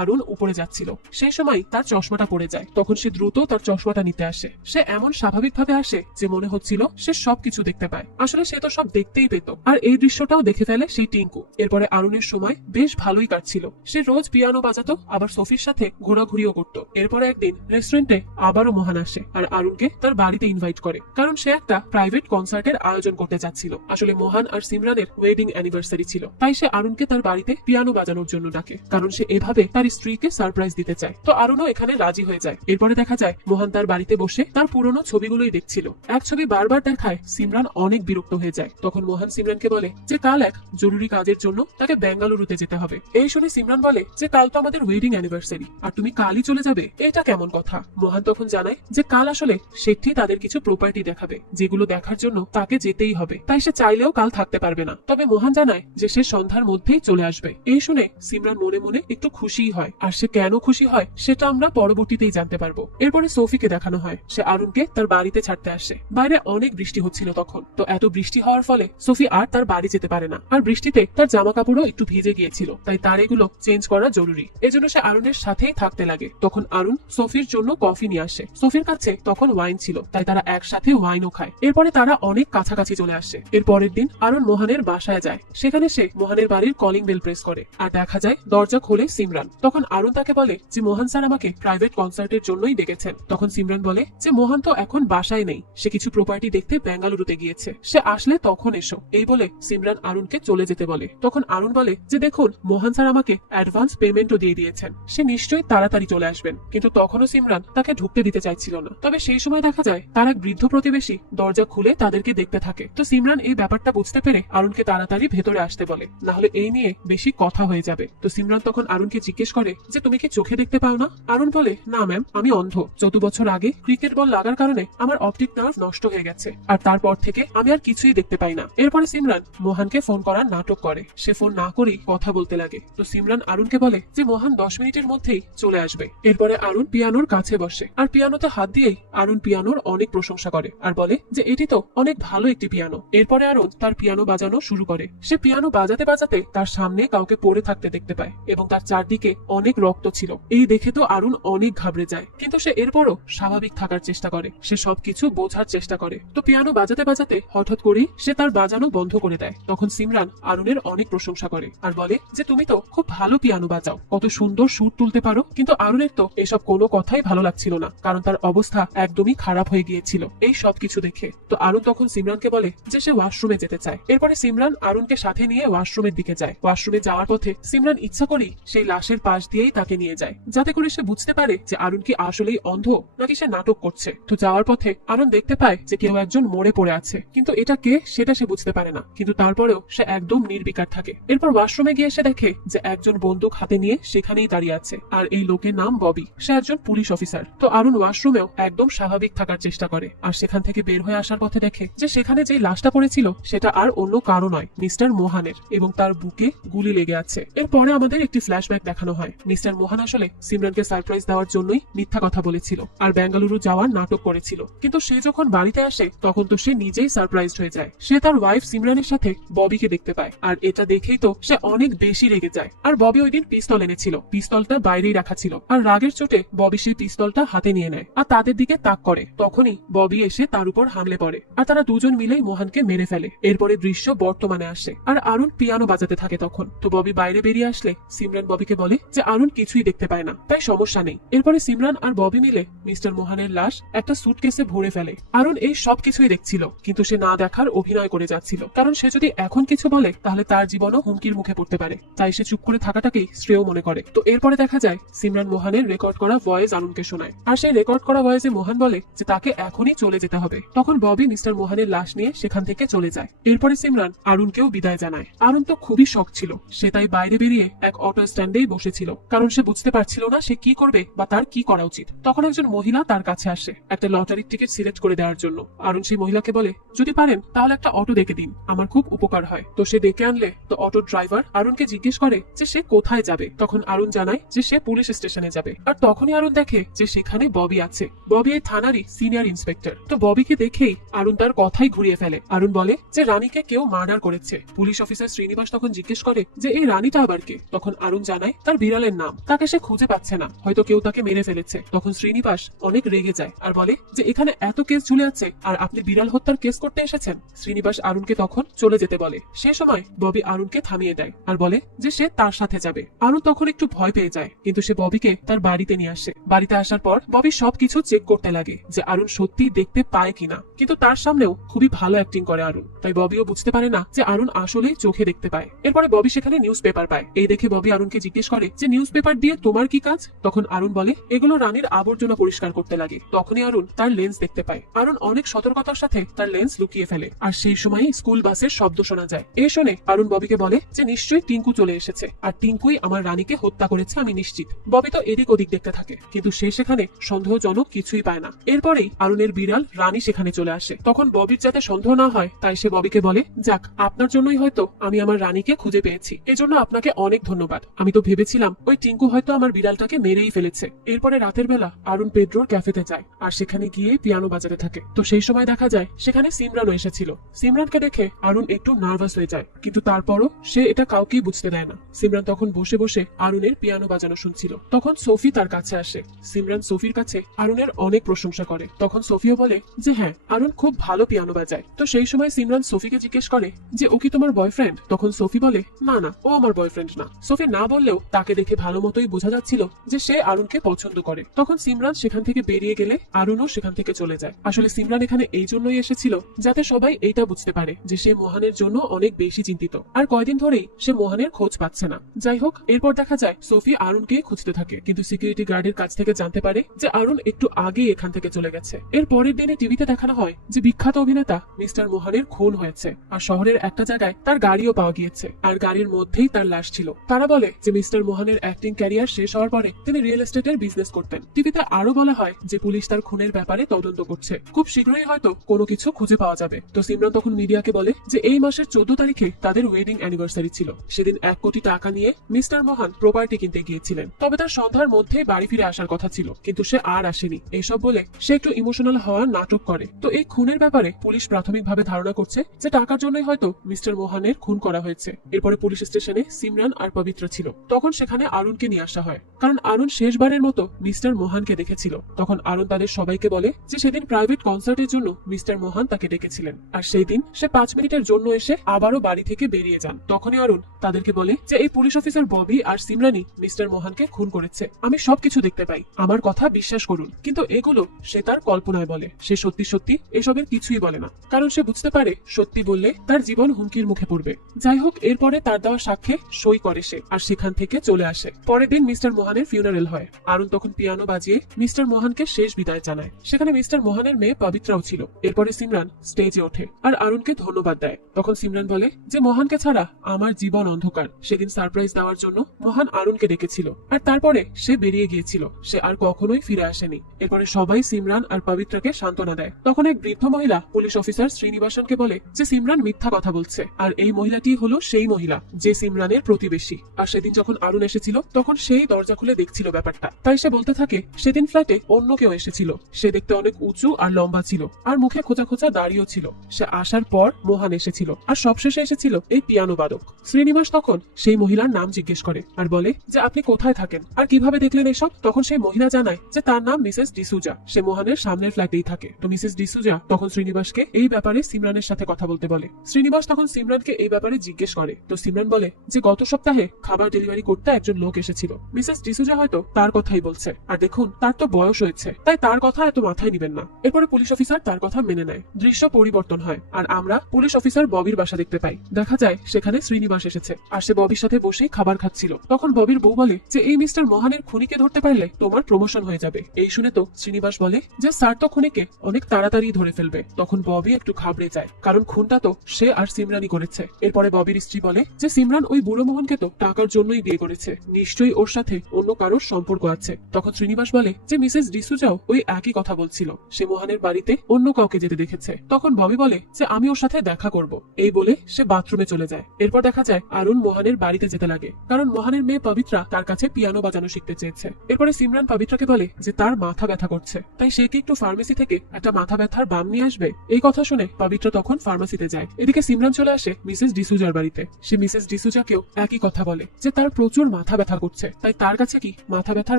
আরুন উপরে যাচ্ছিল, সেই সময় তার চশমাটা পড়ে যায়। তখন সে দ্রুত তার চশমাটা নিতে আসে। সে এমন স্বাভাবিকভাবে আসে যে মনে হচ্ছিল সে সবকিছু দেখতে পায়। আসলে সে তো সব দেখতেই পেত। আর এই দৃশ্যটাও দেখে ফেলে সেই টিঙ্কু। এরপরে আরুনের সময় বেশ ভালোই কাটছিল। সে রোজ পিয়ানো বাজাতো, আবার সোফির সাথে ঘোরাঘুরিও করতো। এরপরে একদিন রেস্টুরেন্টে আবারও মোহন আসে আর আরুনকে তার বাড়িতে ইনভাইট করে, কারণ সে একটা প্রাইভেট কনসার্টের আয়োজন করতে যাচ্ছিল। আসলে মোহন আর সিমরানের ওয়েডিং অ্যানিভার্সারি ছিল, তাই সে আরুনকে তার বাড়িতে পিয়ানো বাজানোর জন্য ডাকে, কারণ সে এভাবে তার স্ত্রীকে সারপ্রাইজ দিতে চায়। তো আরুনও এখানে রাজি হয়ে যায়। এরপরে দেখা যায় মোহন তার বাড়িতে বসে তার পুরনো ছবিগুলোই দেখছিল। এক ছবি বারবার দেখায় সিমরান অনেক বিরক্ত হয়ে যায়। তখন মোহন সিমরানকে বলে যে কাল এক জরুরি কাজের জন্য তাকে বেঙ্গালুরুতে যেতে হবে। এই শুনে সিমরান বলে যে কাল তো আমাদের ওয়েডিং অ্যানিভার্সারি, আর তুমি কালই চলে যাবে, এটা কেমন কথা? মোহন তখন জানায় যে কাল আসলে শেঠি তাদের কিছু প্রপার্টি দেখাবে, যেগুলো দেখার জন্য তাকে যেতেই হবে, তাই সে চাইলেও কাল থাকতে পারবে না। তবে মোহন জানায় যে সে সন্ধ্যার মধ্যেই চলে আসবে। এই শুনে সিমরান মনে মনে একটু খুশিই হয়, আর সে কেন খুশি হয় সেটা আমরা পরবর্তীতেই জানতে পারবো। এরপরে সোফিকে দেখানো হয় সে আরুনকে তার বাড়িতে ছাড়তে আসে। বাইরে অনেক বৃষ্টি হচ্ছিল তখন, তো এত বৃষ্টি হওয়ার ফলে সোফি আর তার বাড়ি যেতে পারে না। আর বৃষ্টিতে তার জামা কাপড়ও একটু ভিজে গিয়েছিল, তাই তার এগুলো চেঞ্জ করা জরুরি। এজন্য সে আরুনের সাথেই থাকতে লাগে। তখন আরুন সোফির জন্য কফি নিয়ে আসে। সোফির কাছে তখন ওয়াইন ছিল, তাই তারা একসাথে ওয়াইনও খায়। এরপরে তারা অনেক কাছাকাছি চলে আসে। এর পরের দিন আরুন মোহনের বাসায় যায়। সেখানে সে মোহনের বাড়ির কলিং বেল প্রেস করে আর দেখা যায় দরজা খোলে সিমরান। তখন আরুন তাকে বলে যে মোহন স্যার আমাকে প্রাইভেট কনসার্টের জন্যই ডেকেছেন। তখন সিমরান বলে যে মোহন তো এখন বাসায় নেই, সে কিছু প্রপার্টি দেখতে বেঙ্গালুরুতে গিয়েছে, সে আসলে তখন এসো। এই বলে সিমরান আরুনকে চলে যেতে বলে। তখন আরুন বলে যে দেখুন, মোহন স্যার আমাকে অ্যাডভান্স পেমেন্টও দিয়ে দিয়েছেন, সে নিশ্চয়ই তাড়াতাড়ি চলে আসবেন। কিন্তু তখনও সিমরান তাকে ঢুকতে দিতে চাইছিল না। তবে সেই সময় দেখা যায় তার এক বৃদ্ধ প্রতিবেশী দরজা খুলে তাদেরকে দেখতে থাকে। তো সিমরান এই ব্যাপারটা বুঝতে পেরে আরুনকে তাড়াতাড়ি ভেতরে আসতে বলে, না হলে এই নিয়ে বেশি কথা হয়ে যাবে। তো সিমরান তখন আরুনকে জিজ্ঞেস করে যে তুমি কি চোখে দেখতে পাও না? আরুন বলে না ম্যাম, আমি অন্ধ। 14 বছর আগে ক্রিকেট বল লাগার কারণে আমার অপটিক নার্ভ নষ্ট হয়ে গেছে, আর তারপর থেকে আমি আর কিছুই দেখতে পাই না। এরপরে সিমরান মোহনকে ফোন করার নাটক করে। সে ফোন না করেই কথা বলতে লাগে। তো সিমরান আরুনকে বলে যে মোহন 10 মিনিটের মধ্যেই চলে আসবে। এরপরে আরুন পিয়ানোর কাছে বসে আর পিয়ানোতে হাত দিয়েই আরুন পিয়ানোর অনেক প্রশংসা করে আর বলে যে এটি তো অনেক ভালো একটি পিয়ানো। এরপরে আরুন তার পিয়ানো বাজানো শুরু করে। সে পিয়ানো বাজাতে বাজাতে তার সামনে কাউকে পড়ে থাকতে দেখতে পায় এবং তার চারদিকে অনেক রক্ত ছিল। এই দেখে তো আরুন অনেক ঘাবড়ে যায়, কিন্তু সে এরপরও স্বাভাবিক থাকার চেষ্টা করে। সে সবকিছু বোঝার চেষ্টা করে। তো পিয়ানো বাজাতে বাজাতে হঠাৎ করেই সে তার বাজানো বন্ধ করে দেয়। তখন সিমরান আরুনের অনেক প্রশংসা করে আর বলে যে তুমি তো খুব ভালো পিয়ানো বাজাও, কত সুন্দর সুর তুলতে পারো। কিন্তু আরুনের তো এসব কোনো কথাই ভালো লাগছিল না, কারণ তার অবস্থা একদমই খারাপ হয়ে গিয়েছিল এই সব কিছু দেখে। তো আরুন তখন সিমরানকে বলে যে সে ওয়াশরুমে যেতে চায়। এরপরে সিমরান আরুনকে সাথে নিয়ে ওয়াশরুমের দিকে যায়। ওয়াশরুমে যাওয়ার পথে সিমরান ইচ্ছা করেই সেই লাশের পাশ দিয়েই তাকে নিয়ে যায়, যাতে করে সে বুঝতে পারে যে আরুন কি আসলেই অন্ধ নাকি সে নাটক করছে। তো যাওয়ার পথে আরুন দেখতে পায় যে কেউ একজন মরে পড়ে আছে, কিন্তু এটা কে সেটা সে বুঝতে পারে না। কিন্তু তারপরেও সে একদম নির্বিকার থাকে। এরপর ওয়াশরুমে গিয়ে সে দেখে যে একজন বন্দুক হাতে নিয়ে সেখানেই দাঁড়িয়ে আছে, আর এই লোকের নাম ববি। সে একজন পুলিশ অফিসার। তো আরুন ওয়াশরুমেও একদম স্বাভাবিক থাকার চেষ্টা করে আর সেখান থেকে বের হয়ে আসার পথে দেখে যে সেখানে যে লাশটা পড়েছিল সেটা আর অন্য কারো নয়, মিস্টার মোহানের, এবং তার বুকে গুলি লেগে আছে। এরপরে আমাদের একটি ফ্ল্যাশব্যাক দেখানো হয়। মিস্টার মোহান আসলে সিমরানকে সারপ্রাইজ দেওয়ার জন্যই মিথ্যা কথা বলেছিল আর বেঙ্গালুরু যাওয়ার নাটক করেছিল। কিন্তু সে যখন বাড়িতে আসে তখন তো সে নিজেই সারপ্রাইজড হয়ে যায়। সে তার ওয়াইফ সিমরানের সাথে ববিকে দেখতে পায়, আর এটা দেখেই তো সে অনেক বেশি রেগে যায়। আর ববি ওই দিন পিস্তল এনেছিল, পিস্তলটা বাইরেই রাখা ছিল, আর রাগের চোটে ববি সেই পিস্তলটা হাতে নিয়ে নেয় আর তাদের দিকে তাক করে। তখনই ববি এসে তার উপর হামলে পড়ে আর তারা দুজন মিলেই মোহনকে মেরে ফেলে। এরপরে দৃশ্য বর্তমানে আসে আর আরুন পিয়ানো বাজাতে থাকে। তখন তো ববি বাইরে বেরিয়ে আসলে সিমরান ববিকে বলে যে আরুন কিছুই দেখতে পায় না, তাই সমস্যা নেই। এরপরে সিমরান আর ববি মিলে মিস্টার মোহনের লাশ একটা সুটকেসে ভরে ফেলে। আরুন এই সব কিছুই দেখছিল, কিন্তু সে না দেখার অভিনয় করে যাচ্ছিল, কারণ সে যদি এখন কিছু বলে তাহলে তার জীবনও হুমকির মুখে পড়তে পারে। তাই সে চুপ করে থাকাটাকেই শ্রেয় মনে করে। তো এরপরে দেখা যায় সিমরান মোহনের রেকর্ড করা ভয়েস আরুনকে শোনায়, আর সেই রেকর্ড করা ভয়েসে মোহন বলে যে তাকে এখনই চলে যেতে হবে। তখন ববি মিস্টার মোহনের লাশ নিয়ে সেখান থেকে চলে যায়। এরপরে সিমরান আরুনকেও বিদায় জানায়। আরুন তো খুবই শক ছিল, সে তাই বাইরে বেরিয়ে এক অটো স্ট্যান্ডেই বসেছিল, কারণ সে বুঝতে পারছিল না সে কি করবে বা তার কি করা উচিত। তখন একজন মহিলা তার কাছে আসে একটা লটারির টিকিট সিলেক্ট করে দেওয়ার জন্য। আরুন সেই মহিলাকে বলে, যদি পারেন তাহলে একটা অটো ডেকে দিন, আমার খুব উপকার হয়। তো সে ডেকে আনলে তো অটো ড্রাইভার আরুনকে জিজ্ঞেস করে যে সে কোথায় যাবে। তখন আরুন জানায় যে সে পুলিশ স্টেশনে যাবে। আর তখনই আরুন দেখে যে সেখানে ববি আছে। ববি এই থানারই সিনিয়র ইন্সপেক্টর। তো ববিকে দেখেই আরুন তার কথাই ঘুরিয়ে ফেলে। আরুন বলে যে রানীকে কেউ মার্ডার করেছে। পুলিশ অফিসার শ্রীনিবাস তখন জিজ্ঞেস করে যে এই রানীটা আবার কে। তখন আরুন জানায় তার বিড়ালের নাম, তাকে সে খুঁজে পাচ্ছে না, হয়তো কেউ তাকে মেরে ফেলেছে। তখন শ্রীনিবাস অনেক রেগে যায় আর বলে যে এখানে এত কেস ঝুলে আছে আর আপনি বিড়াল হত্যার কেস করতে এসেছেন। শ্রীনিবাস আরুনকে তখন চলে যেতে বলে। সে সময় ববি আরুনকে থামিয়ে দেয় আর বলে যে সে তার সাথে যাবে। আরুন তখন একটু ভয় পেয়ে যায়, কিন্তু সে ববিকে তার বাড়িতে নিয়ে আসে। বাড়িতে আসার পর ববি সবকিছু চেক করতে লাগে যে আরুন সত্যি দেখতে পায় কিনা, কিন্তু তার সামনেও খুবই ভালো অ্যাক্টিং করে আরুন। তাই ববিও বুঝতে পারে না যে আরুন আসলেই চোখে দেখতে পায়। এরপরে ববি সেখানে নিউজ পেপার পায়। এই দেখে ববি আরুনকে জিজ্ঞেস করে যে নিউজ পেপার দিয়ে তোমার কি কাজ। তখন আরুন বলে এগুলো রানীর আবর্জনা পরিষ্কার করতে লাগে। তখনই আরুন তার লেন্স দেখতে পায়। আরুন অনেক সতর্কতার সাথে তার লেন্স লুকিয়ে ফেলে। আর সেই সময় স্কুল বাসের শব্দ শোনা যায়। এই শুনে আরুন ববিকে বলে যে নিশ্চয়ই টিঙ্কু চলে এসেছে, আর টিঙ্কুই আমার রানীকে হত্যা করেছে আমি নিশ্চিত। ববি তো এদিক ওদিক দেখতে থাকে, কিন্তু সে সেখানে সন্দেহজনক কিছুই পায় না। এরপরেই আরুনের বিড়াল রানী সেখানে চলে আসে। তখন ববির যাতে সন্দেহ না হয় তাই সে ববিকে বলে, যাক আপনার জন্যই হয়তো আমি আমার রানীকে খুঁজে পেয়েছি, এজন্য আপনাকে অনেক ধন্যবাদ। আমি তো ভেবেছিলাম ওই টিঙ্কু হয়তো আমার বিড়ালটাকে মেরেই ফেলেছে। এরপরে রাতের বেলা আরুন পেড্রোর ক্যাফেতে যায় আর সেখানে গিয়ে পিয়ানো বাজাতে থাকে। তো সেই সময় দেখা যায় সেখানে সিমরানও এসেছিল। সিমরানকে দেখে আরুন একটু নার্ভাস হয়ে যায়, কিন্তু তারপরও সে এটা কাউকেই বুঝতে দেয় না। সিমরান তখন বসে বসে আরুনের পিয়ানো বাজানো শুনছিল। তখন সোফি তার কাছে আসে। সিমরান সোফির কাছে আরুনের অনেক প্রশংসা করে। তখন সোফিও বলে যে হ্যাঁ, আরুন খুব ভালো পিয়ানো বাজায়। তো সেই সময় সিমরান সোফিকে জিজ্ঞেস করে যে ও কি তোমার বয়ফ্রেন্ড। তখন সোফি বলে না না, ও আমার বয়ফ্রেন্ড না। সোফি না বললেও তাকে দেখে ভালো মতোই বোঝা যাচ্ছিল যে সে আরুনকে পছন্দ করে। তখন সিমরান সেখান থেকে বেরিয়ে গেলে আরুনও সেখান থেকে চলে যায়। আসলে সিমরান এখানে এই জন্যই এসেছিল যাতে সবাই এইটা বুঝতে পারে যে সে মোহানের জন্য অনেক বেশি চিন্তিত, আর কয়দিন ধরেই সে মোহানের খোঁজ পাচ্ছে না। যাই হোক, এরপর দেখা যায় সোফি আরুনকে খুঁজতে থাকে, কিন্তু সিকিউরিটি গার্ডের কাছ থেকে জানতে পারে যে আরুন একটু আগেই এখান থেকে চলে গেছে। এর পরের দিনে টিভিতে দেখানো হয় যে বিখ্যাত অভিনেতা মিস্টার মোহানের খুন হয়েছে, আর শহরের একটা জায়গায় তার গাড়িও পাওয়া গিয়েছে, আর গাড়ির মধ্যেই তার লাশ ছিল। তারা বলে যে মিস্টার মোহানের অ্যাক্টিং ক্যারিয়ার শেষ হওয়ার পরে তিনি রিয়েল এস্টেটের বিজনেস করতেন। টিভিতে আরো বলা হয় যে পুলিশ তার খুনের ব্যাপারে তদন্ত করছে, খুব শীঘ্রই হয়তো কোনো কিছু খুঁজে পাওয়া যাবে। তো সিমরান তখন মিডিয়াকে বলে যে এই মাসের 14 তারিখে তাদের ওয়েডিং অ্যানিভার্সারি ছিল। সেদিন 1 কোটি টাকা নিয়ে মিস্টার মোহান প্রপার্টি কিনতে গিয়েছিলেন, তবে তার সন্ধ্যার মধ্যে বাড়ি ফিরে আসার কথা ছিল, কিন্তু সে আর আসেনি। এইসব বলে সে একটু ইমোশনাল হওয়ার নাটক করে। তো এই খুনের ব্যাপারে পুলিশ প্রাথমিকভাবে ধারণা করছে যে টাকার জন্যই হয়তো মিস্টার মোহানের খুন করা হয়েছে। এরপরে পুলিশ স্টেশনে সিমরান আর পবিত্র ছিল। তখন সেখানে আরুনকে নিয়ে আসা হয়, কারণ আরুন শেষবারের মতো মিস্টার মোহানকে দেখেছিল। তখন আরুন তাদের সবাইকে বলে যে সেদিন প্রাইভেট কনসার্টের জন্য মিস্টার মোহান তাকে ডেকেছিলেন, আর সেই দিন সে 5 মিনিটের জন্য এসে আবারও বাড়ি থেকে বেরিয়ে যান। তখনই অরুণ তাদেরকে বলে যে এই পুলিশ অফিসার ববি আর সিমরানি মিস্টার মোহানকে খুন করেছে। আমি সবকিছু দেখতে পাই, আমার কথা বিশ্বাস করুন। কিন্তু এগুলো সে তার কল্পনায় বলে, সে সত্যি সত্যি এসবের কিছুই বলে না, কারণ সে বুঝতে পারে সত্যি বললে তার জীবন হুমকির মুখে পড়বে। যাই হোক, এরপরে তার দেওয়া সাক্ষ্যে সই করে সে, আর সেখান থেকে চলে আসে। পরের দিন মিস্টার মোহানের ফিউনারেল হয়। অরুণ তখন পিয়ানো বাজিয়ে মিস্টার মোহানকে শেষ বিদায় জানায়। সেখানে মিস্টার মোহানের মেয়ে পবিত্রাও ছিল। এরপরে সিমরান স্টেজে ওঠে আর অরুণকে ধন্যবাদ দেয়। তখন সিমরান বলে যে মোহানকে ছাড়া আমার জীবন অন্ধকার। সেদিন সারপ্রাইজ দেওয়ার জন্য মোহান অরুণকে ডেকেছিল, আর তারপরে সে বেরিয়ে গিয়েছিল, সে আর কখনোই ফিরে আসেনি। এরপরে সবাই সিমরান আর পবিত্রাকে সান্ত্বনা দেয়। তখন এক বৃদ্ধ মহিলা পুলিশ অফিসার শ্রীনিবাসনকে বলে যে সিমরান মিথ্যা কথা বলছে, আর এই মহিলাটি হলো সেই মহিলা যে সিমরানের প্রতিবেশী। আর সেদিন যখন অরুণ এসেছিল তখন সেই দরজা খুলে দেখছিল ব্যাপারটা। তাই সে বলতে থাকে সেদিন ফ্ল্যাটে অন্য কেউ এসেছিল, সে দেখতে অনেক উঁচু আর লম্বা ছিল, আর মুখে খোঁচা খোঁচা দাড়িও ছিল। সে আসার পর মোহান এসেছিল, আর সবশেষে এসেছিল এই পিয়ানো বাদক। শ্রীনিবাস তখন সেই মহিলার নাম জিজ্ঞেস করে আর বলে যে আপনি কোথায় থাকেন আর কিভাবে দেখলেন এসব। তখন সেই মহিলা জানায় যে তার নাম মিসেস ডিসুজা, সে মোহানের সামনের ফ্ল্যাটেই থাকে। তো মিসেস ডিসুজা তখন শ্রীনিবাসকে এই ব্যাপারে সিমরানের সাথে কথা বলতে বলে। শ্রীনিবাস তখন সিমরানকে এই ব্যাপারে জিজ্ঞেস করে। তো সিমরান বলে যে গত সপ্তাহে খাবার ডেলিভারি করতে একজন লোক এসেছিল। মিসেস ডিসুজা হয়তো তার কথাই বলছে, আর দেখুন তার তো বয়স হয়েছে, তাই তার কথা এত মাথায় নিবেন না। এরপরে পুলিশ অফিসার তার কথা মেনে নেয়। দৃশ্য পরিবর্তন হয়, আর আমরা পুলিশ অফিসার ববির বাসা দেখতে পাই। দেখা যায় সেখানে শ্রীনিবাস এসেছে, আর সে ববির সাথে বসেই খাবার খাচ্ছিল। তখন ববির বউ বলে যে এই মিস্টার মোহানের খুনিকে ধরতে পারলে তোমার প্রমোশন হয়ে যাবে। এই শুনে তো শ্রীনিবাস বলে যে স্যার তো খুনিকে অনেক তাড়াতাড়ি ধরে ফেলবে। তখন ববি একটু ঘাবড়ে যায়, কারণ খুনটা তো সে আর সিমরানই করেছে। এরপরে ববির স্ত্রী বলে যে সিমরান ওই বুড়ো চন্দ্রমোহনকে তো টাকার জন্যই বিয়ে করেছে, নিশ্চয়ই ওর সাথে অন্য কারোর সম্পর্ক আছে। তখন শ্রীনিবাস বলে যে মিসেস ডিসুজাও ওই একই কথা বলছিল, সে মোহনের বাড়িতে অন্য কাউকে যেতে দেখেছে। তখন ববি বলে যে আমি ওর সাথে দেখা করব, এই বলে সে বাথরুমে চলে যায়। এরপর দেখা যায় আরুণ মোহনের বাড়িতে যেতে লাগে, কারণ মোহনের মেয়ে পবিত্রা তার কাছে পিয়ানো বাজানো শিখতে চেয়েছে। এরপরে সিমরান পবিত্রাকে বলে যে তার মাথা ব্যথা করছে, তাই সে কি একটু ফার্মেসি থেকে একটা মাথা ব্যথার বাম নিয়ে আসবে। এই কথা শুনে পবিত্রা তখন ফার্মেসিতে যায়। এদিকে সিমরান চলে আসে মিসেস ডিসুজার বাড়িতে। সে মিসেস ডিসুজাকেও একই কথা বলে যে তার প্রচুর মাথা ব্যথা করছে, তাই তার কাছে কি মাথা ব্যথার